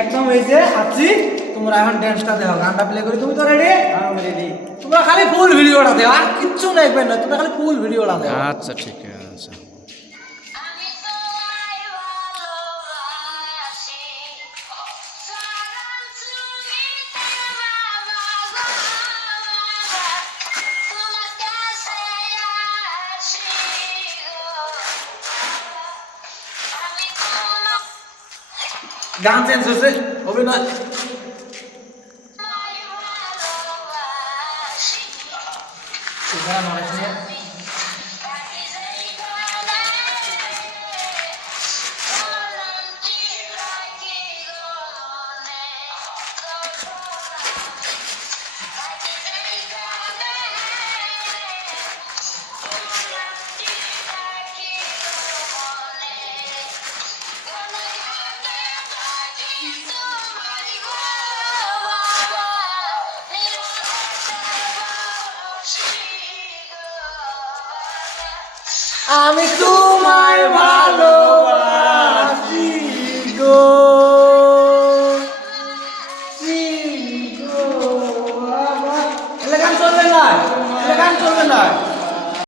একদম এই যে আছি, তোমরা এখন ড্যান্সটা দেখো, গানটা প্লে করি। তুমি তো রেডি? আমি রেডি। তোমরা খালি ফুল ভিডিওটা দেও, আর কিচ্ছু দেখবেন না, তোমরা খালি ফুল ভিডিওটা দেও। আচ্ছা ঠিক আছে। গান চেঞ্জ হচ্ছে, অভিনয় আমি তোমায় ভালোবাসি গো, গান চলবে না, গান চলবে না।